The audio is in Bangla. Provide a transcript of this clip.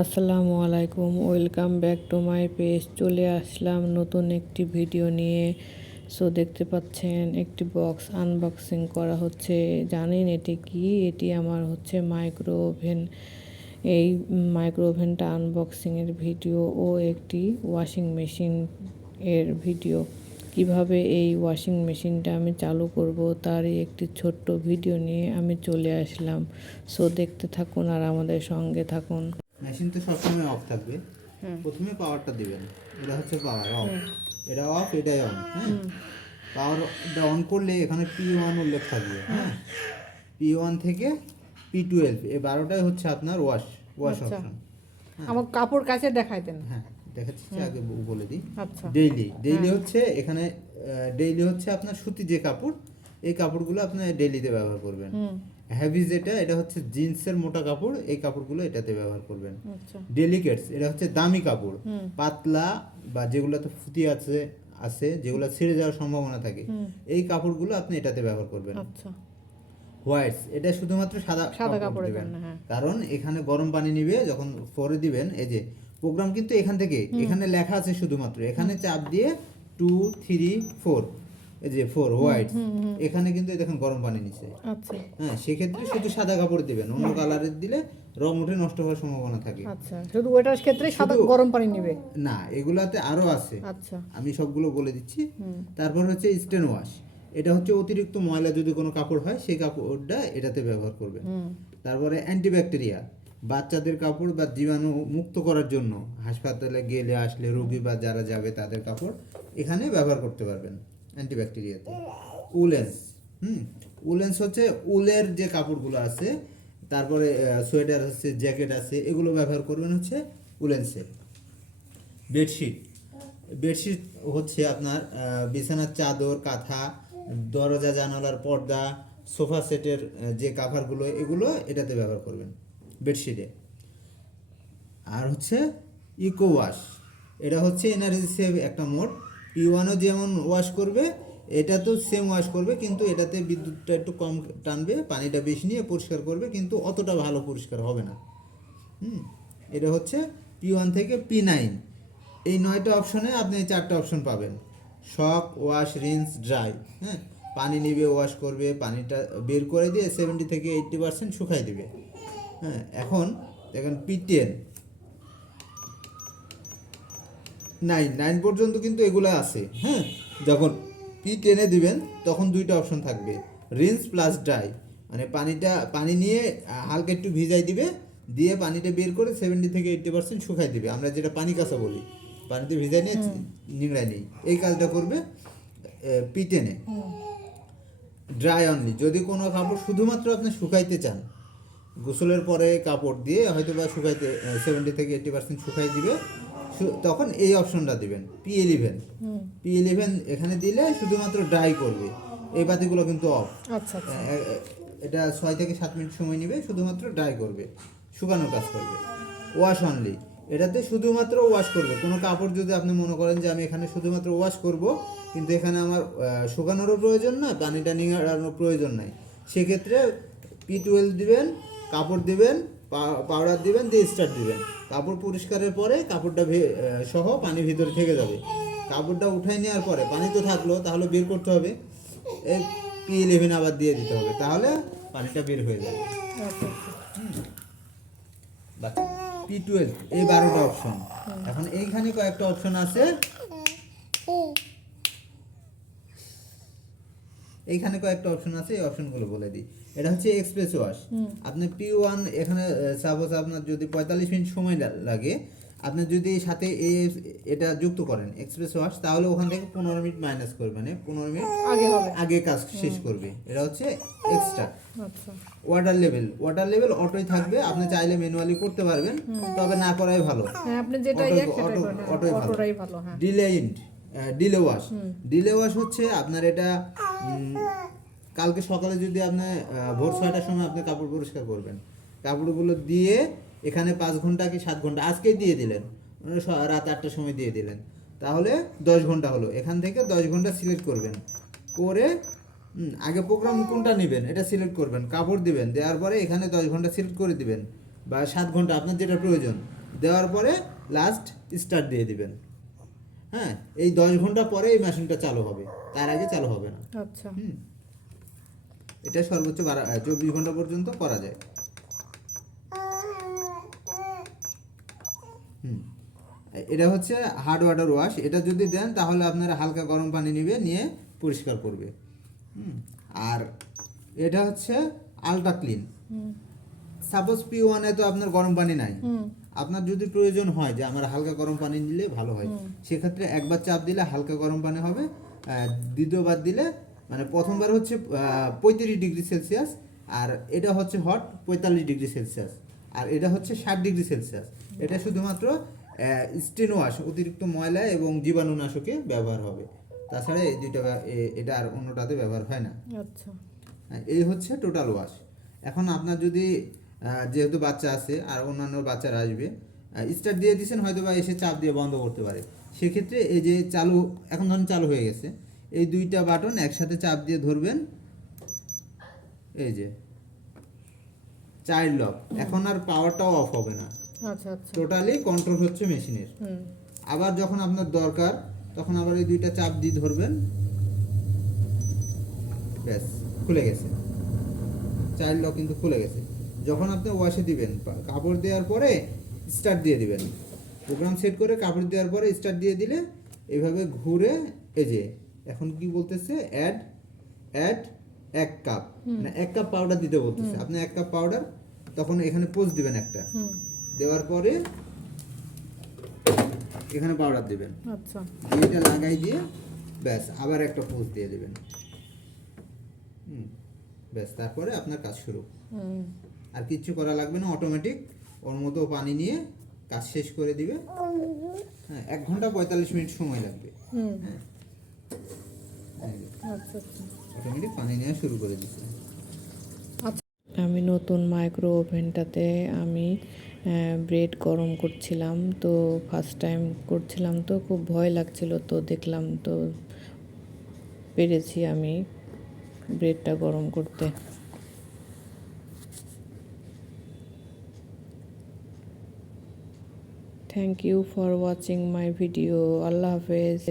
আসসালামু আলাইকুম, welcome back to my page. চলে আসলাম নতুন একটি ভিডিও নিয়ে। সো দেখতে পাচ্ছেন একটি বক্স আনবক্সিং করা হচ্ছে। জানেন এটি কি? এটি আমার হচ্ছে মাইক্রো ওভেন। এই মাইক্রো ওভেনটা আনবক্সিংয়ের ভিডিও ও একটি ওয়াশিং মেশিন এর ভিডিও। কিভাবে এই ওয়াশিং মেশিনটা আমি চালু করব তারই একটি ছোট্ট ভিডিও নিয়ে আমি চলে আসলাম। সো দেখতে থাকুন আর আমাদের সঙ্গে থাকুন। মেশিন তো সবসময় অফ থাকবে। প্রথমে পাওয়ারটা দিবেন, এটা হচ্ছে পাওয়ার অফ, এটা অফ, এটাই অন। হ্যাঁ, পাওয়ারটা অন করলে এখানে P1 উল্লেখ থাকবে। হ্যাঁ, P1 থেকে P12 এই 12টাই হচ্ছে আপনার ওয়াশ অপশন। আমার কাপড় কাচে দেখাই দেন। হ্যাঁ, দেখাচ্ছি, আগে বলে দিই। আচ্ছা, ডেইলি হচ্ছে এখানে ডেইলি হচ্ছে আপনার সুতি যে কাপড়, এই কাপড়গুলো আপনি ডেইলিতে ব্যবহার করবেন। হেভি এটা হচ্ছে জিন্সের মোটা কাপড়, এই কাপড়গুলো এটাতে ব্যবহার করবেন। ডেলিকেটস এটা হচ্ছে দামি কাপড়, পাতলা বা যেগুলোতে ফুটি আছে যেগুলো ছিঁড়ে যাওয়ার সম্ভাবনা থাকে, এই কাপড়গুলো আপনি এটাতে ব্যবহার করবেন। আচ্ছা। হোয়াইটস এটা শুধুমাত্র সাদা কাপড় দিবেন, কারণ এখানে গরম পানি নিবে যখন ফোরে দিবেন। এই যে প্রোগ্রাম কিন্তু এখানে লেখা আছে, শুধুমাত্র এখানে চাপ দিয়ে 2 3 4, এই যে 4 হোয়াইট, এখানে কিন্তু দেখেন গরম পানি নিচে। আচ্ছা, হ্যাঁ, সেক্ষেত্রে শুধু সাদা কাপড় দিবেন, অন্য কালারের দিলে রং উঠে নষ্ট হওয়ার সম্ভাবনা থাকে। আচ্ছা, শুধু ওটার ক্ষেত্রে সাদা গরম পানি নেবে না, এগুলাতে আরো আছে। আচ্ছা, আমি সবগুলো বলে দিচ্ছি। তারপর হচ্ছে স্টেন ওয়াশ, এটা হচ্ছে অতিরিক্ত ময়লা যদি কোনো কাপড় হয় সেই কাপড়টা এটাতে ব্যবহার করবেন। তারপরে অ্যান্টিব্যাকটেরিয়া, বাচ্চাদের কাপড় বা জীবাণু মুক্ত করার জন্য হাসপাতালে গেলে আসলে রোগী বা যারা যাবে তাদের কাপড় এখানে ব্যবহার করতে পারবেন অ্যান্টিব্যাকটেরিয়াতে। উলেন্স, উলেন্স হচ্ছে উলের যে কাপড়গুলো আছে, তারপরে সোয়েটার আছে, জ্যাকেট আছে, এগুলো ব্যবহার করবেন হচ্ছে উলেন্সের। বেডশিট হচ্ছে আপনার বিছানার চাদর, কাঁথা, দরজা জানালার পর্দা, সোফা সেটের যে কাভারগুলো, এগুলো এটাতে ব্যবহার করবেন বেডশিটে। আর হচ্ছে ইকো ওয়াশ, এটা হচ্ছে এনার্জি সেভ একটা মোড। P1ও যেমন ওয়াশ করবে, এটা তো সেম ওয়াশ করবে, কিন্তু এটাতে বিদ্যুৎটা একটু কম টানবে, পানিটা বেশি নিয়ে পরিষ্কার করবে, কিন্তু অতটা ভালো পরিষ্কার হবে না। এটা হচ্ছে P1 থেকে P9, এই 9টা অপশনে আপনি এই 4টা অপশন পাবেন। শক, ওয়াশ, রিন্স, ড্রাই। হ্যাঁ, পানি নিবে, ওয়াশ করবে, পানিটা বের করে দিয়ে 70 থেকে 80% শুকাই দিবে। হ্যাঁ, এখন দেখেন P10 9 পর্যন্ত কিন্তু এগুলো আছে। হ্যাঁ, যখন P10-এ দিবেন তখন 2টা অপশন থাকবে, রিন্স প্লাস ড্রাই, মানে পানি নিয়ে হালকা একটু ভিজাই দিবে, দিয়ে পানিটা বের করে 70 থেকে 80% শুকাই দিবে, আমরা যেটা পানি কাঁচা বলি, পানিতে ভিজাই নিয়ে নিংড়াই নেই, এই কাজটা করবে P10-এ। ড্রাই অনলি, যদি কোনো কাপড় শুধুমাত্র আপনি শুকাইতে চান, গোসলের পরে কাপড় দিয়ে হয়তো বা শুকাইতে 70 থেকে 80% শুকাই দিবে, তখন এই অপশনটা দিবেন P11 এখানে দিলে শুধুমাত্র ড্রাই করবে। এই বাতিগুলো কিন্তু অফ। আচ্ছা, এটা 6 থেকে 7 মিনিট সময় নেবে, শুধুমাত্র ড্রাই করবে, শুকানোর কাজ করবে। ওয়াশ অনলি, এটাতে শুধুমাত্র ওয়াশ করবে। কোনো কাপড় যদি আপনি মনে করেন যে আমি এখানে শুধুমাত্র ওয়াশ করব, কিন্তু এখানে আমার শুকানোরও প্রয়োজন না, পানিটা নিংড়ানোর প্রয়োজন নাই, সেক্ষেত্রে P12 দিবেন, কাপড় দিবেন, পাউডার দিবেন, দিয়ে স্টার্ট দিবেন। কাপড় পরিষ্কারের পরে কাপড়টা সহ পানি ভিতরে থেকে যাবে। কাপড়টা উঠাই নেওয়ার পরে পানি তো থাকলো, তাহলে বের করতে হবে, এই P11 আবার দিয়ে দিতে হবে, তাহলে পানিটা বের হয়ে যাবে। P12 এই 12টা অপশন। এখন এইখানে কয়েকটা অপশন আছে, এই অপশনগুলো বলে দিই। এটা হচ্ছে এক্সপ্রেস ওয়াশ। আপনি P1 এখানে সাপোজ আপনার যদি 45 মিনিট সময় লাগে, আপনি যদি সাথে এটা যুক্ত করেন এক্সপ্রেস ওয়াশ, তাহলে ওখান থেকে 15 মিনিট মাইনাস করবে, মানে 15 মিনিট আগে কাজ শেষ করবে। এটা হচ্ছে এক্সট্রা। ওয়াটার লেভেল অটোই থাকবে, আপনি চাইলে ম্যানুয়ালি করতে পারবেন, তবে না করাই ভালো। অটোই ভালো। ডিলে ওয়াশ হচ্ছে আপনার এটা কালকে সকালে যদি আপনি ভোর 6টার সময় আপনি কাপড় পরিষ্কার করবেন, কাপড়গুলো দিয়ে এখানে 5 ঘন্টা কি 7 ঘন্টা আজকেই দিয়ে দিলেন, রাত 8টার সময় দিয়ে দিলেন, তাহলে 10 ঘন্টা হলো। এখান থেকে 10 ঘন্টা সিলেক্ট করবেন, করে আগে প্রোগ্রাম কোনটা নেবেন এটা সিলেক্ট করবেন, কাপড় দিবেন, দেওয়ার পরে এখানে 10 ঘন্টা সিলেক্ট করে দিবেন, বা 7 ঘন্টা আপনার যেটা প্রয়োজন, দেওয়ার পরে লাস্ট স্টার্ট দিয়ে দিবেন। হ্যাঁ, এই 10 ঘন্টা পরে এই মেশিনটা চালু হবে, তার আগে চালু হবে না। আচ্ছা। এটা সর্বোচ্চ 24 ঘন্টা পর্যন্ত করা যায়। এটা হচ্ছে হার্ড ওয়াটার ওয়াশ। এটা যদি দেন তাহলে আপনারা হালকা গরম পানি নিবে, নিয়ে পরিষ্কার করবে। আর এটা হচ্ছে আলট্রা ক্লিন। সাপোজ P1 তো আপনার গরম পানি নাই, আপনার যদি প্রয়োজন হয় যে আমার হালকা গরম পানি নিলে ভালো হয়, সেক্ষেত্রে একবার চাপ দিলে হালকা গরম পানি হবে, দ্বিতীয়বার দিলে মানে প্রথমবার হচ্ছে 35 ডিগ্রি সেলসিয়াস, আর এটা হচ্ছে হট 45 ডিগ্রি সেলসিয়াস, আর এটা হচ্ছে 60 ডিগ্রি সেলসিয়াস। এটা শুধুমাত্র স্টেন ওয়াশ, অতিরিক্ত ময়লা এবং জীবাণুনাশকে ব্যবহার হবে, তাছাড়া এই দুইটা এটা আর অন্যটাতে ব্যবহার হয় না। আচ্ছা। এই হচ্ছে টোটাল ওয়াশ। এখন আপনার যদি যেহেতু বাচ্চা আছে আর অন্যান্য বাচ্চারা আসবে, স্টার্ট দিয়ে দিয়েছেন, হয়তো বা এসে চাপ দিয়ে বন্ধ করতে পারে, সেক্ষেত্রে এই যে চালু, এখন ধরুন চালু হয়ে গেছে, এই দুইটা বাটন একসাথে চাপ দিয়ে ধরবেন, এই যে চাইল্ড লক, এখন আর পাওয়ারটাও অফ হবে না, আচ্ছা আচ্ছা। টোটালি কন্ট্রোল হচ্ছে মেশিনের। আবার যখন আপনার দরকার তখন আবার এই দুইটা চাপ দিয়ে ধরবেন, ব্যাস খুলে গেছে, চাইল্ড লক কিন্তু খুলে গেছে। যখন আপনি ওয়াশে দিবেন, কাপড় দেওয়ার পরে স্টার্ট দিয়ে দিবেন, প্রোগ্রাম সেট করে কাপড় দেওয়ার পরে স্টার্ট দিয়ে দিলে এইভাবে ঘুরে, এই যে এখন কি বলতেছে, অ্যাড 1 কাপ, মানে 1 কাপ পাউডার দিতে বলতেছে। আপনি 1 কাপ পাউডার, তখন এখানে পোস্ট দিবেন একটা, দেওয়ার পরে এখানে পাউডার দিবেন, আচ্ছা। এটা লাগাই দিয়ে ব্যাস আবার একটা পোস্ট দিয়ে দিবেন, ব্যাস তারপরে আপনার কাজ শুরু। আর কিচ্ছু করা লাগবে না, অটোমেটিক ওর মতো পানি নিয়ে কাজ শেষ করে দিবে। হ্যাঁ, 1 ঘন্টা 45 মিনিট সময় লাগবে। হ্যাঁ, আচ্ছা আচ্ছা। অটোমেটিক পানি নেওয়া শুরু করে দিচ্ছে। আমি নতুন মাইক্রো ওভেনটাতে আমি ব্রেড গরম করছিলাম, তো ফার্স্ট টাইম করছিলাম, তো খুব ভয় লাগছিল, তো দেখলাম তো পেরেছি আমি ব্রেডটা গরম করতে। Thank you for watching my video. আল্লাহ হাফেজ।